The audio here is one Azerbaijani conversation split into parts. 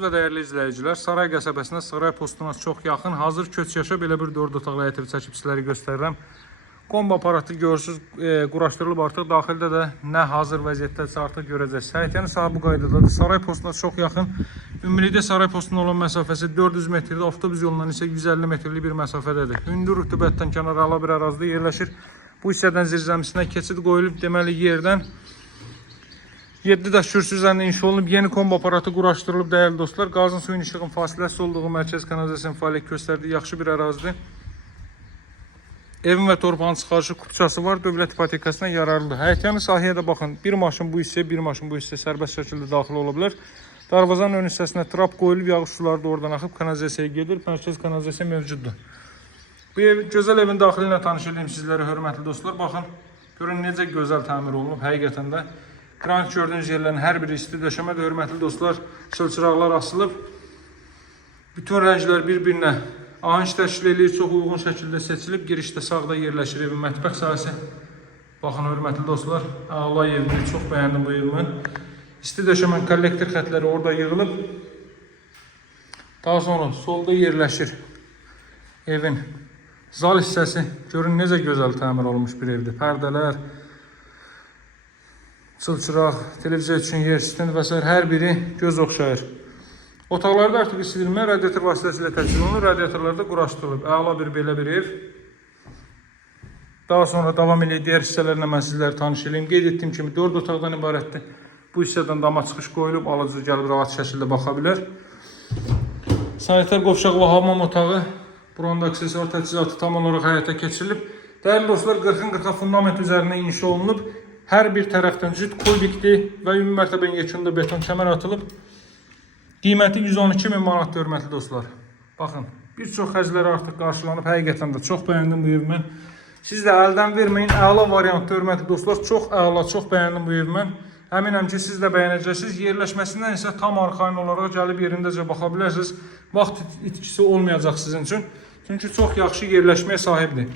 Və dəyərli izləyicilər, Saray qəsəbəsinə, Saray postuna çox yaxın, hazır köç yaşa belə bir 4 otaqlı həyət evi çəkib sizləri göstərirəm. Kombo aparatı görürsünüz, quraşdırılıb artıq, daxildə də nə hazır vəziyyətdəsə artıq görəcəksiniz. Həyətyanı sahibi bu qaydadadır. Saray postuna çox yaxın, ümumilikdə Saray postuna olan məsafəsi 400 metrdir, avtobus yolundan isə 150 metrlik bir məsafədədir. Hündür rütubətdən kənara ala bir ərazidə yerləşir. Bu hissədən zirzəmisinə keçid qoyulub, deməli yerdən 7 daş kürsü üzərində inşa olunub, yeni kombo aparatı quraşdırılıb dəyərli dostlar. Qazın suyun işığın fasiləsiz olduğu mərkəz kanalizasiyanın fəaliyyət göstərdiyi yaxşı bir ərazidir. Evin və torpağın çıxarışı kupçası var, dövlət ipotekasına yararlıdır. Həyətyanı sahəyə də baxın, bir maşın bu hissəyə, bir maşın bu hissəyə sərbəst şəkildə daxil ola bilər. Darvazanın ön hissəsinə trap qoyulub, yağış suları da oradan axıb kanalizasiyaya gedir, mərkəz kanalizasiya mövcuddur. Bu gözəl evin daxili ilə tanış edeyim sizlərə, hörmətli dostlar. Baxın, görün necə gözəl təmir olunub həqiqətən də. Granit gördüyünüz yerlərin hər biri isti döşəmədir, hörmətli dostlar. Çılçıraqlar asılıb. Bütün rənglər bir-birinə ahəng təşkil edir, çox uyğun şəkildə seçilib. Girişdə sağda yerləşir evin mətbəx sahəsi. Baxın, hörmətli dostlar, əla evdir, çox bəyəndim bu evimi. İsti döşəmənin kollektor xətləri orada yığılıb. Daha sonra solda yerləşir evin zal hissəsi. Görün necə gözəl təmir olunmuş bir evdir. Pərdələr, çılçıraq, televiziya üçün yer, stend və s. hər biri göz oxşayır. Otaqlarda artıq isidilmə radiator vasitəsilə təchizat olunur, radiatorlarda quraşdırılıb. Əla bir belə bir ev. Daha sonra davam edək, digər hissələrlə mən sizləri tanış edeyim. Qeyd etdiyim kimi 4 otaqdan ibarətdir. Bu hissədən dama çıxış qoyulub, alıcı gəlib rahat şəkildə baxa bilər. Sanitar qovşaq və hamam otağı, buranın da aksesuar təchizatı tam olaraq həyata keçirilib. Dəyərli dostlar, 40-40 fundament üzərində inşa olunub. Hər bir tərəfdən cüt kubikdir və ümumi mərtəbənin yekununda beton kəmər atılıb. Qiyməti 112.000 manatdır, hörmətli dostlar. Baxın, bir çox xərcləri artıq qarşılanıb, həqiqətən də çox bəyəndim bu evi mən. Siz də əldən verməyin, əla variantdır, hörmətli dostlar. Çox əla, çox bəyəndim bu evi mən. Əminəm ki, siz də bəyənəcəksiniz. Yerləşməsindən isə tam arxayın olaraq gəlib yerindəcə baxa bilərsiniz. Vaxt itkisi olmayacaq sizin üçün. Çünki çox yaxşı yerləşməyə sahibdir.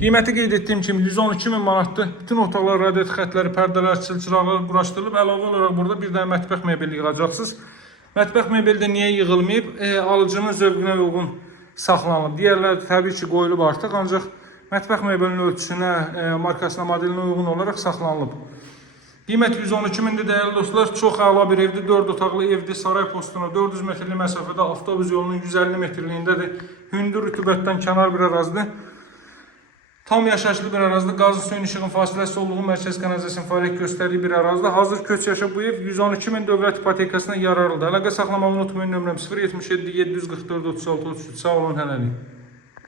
Qiyməti qeyd etdiyim kimi 112.000 manatdır. Bütün otaqlar, radiator xətləri, pərdələr, çılçıraqlar quraşdırılıb. Əlavə olaraq burada bir dənə mətbəx mebeli yığacaqsınız. Mətbəx mebeli də niyə yığılmayıb? Alıcının zövqünə uyğun saxlanılıb. Digərləri təbii ki, qoyulub artıq, ancaq mətbəx mebelinin ölçüsünə, markasına, modelinə uyğun olaraq saxlanılıb. Qiymət 112.000-dir, dəyərli dostlar. Çox əla bir evdir, 4 otaqlı evdir. Saray postuna 400 metrlik məsafədə, avtobus yolunun 150 metrliyindədir. Hündür rütubətdən kənar bir ərazidir. Tam yaşayışlı bir ərazidə, qazın suyun işığın fasiləsiz olduğu mərkəz kanalizasiyanın fəaliyyət göstərdiyi bir ərazidə. Hazır köç yaşa bu ev 112.000 dövlət ipotekasına yararlıdır. Əlaqə saxlamağı unutmayın, nömrəm 077 744 36 33. Sağ olun, hələlik.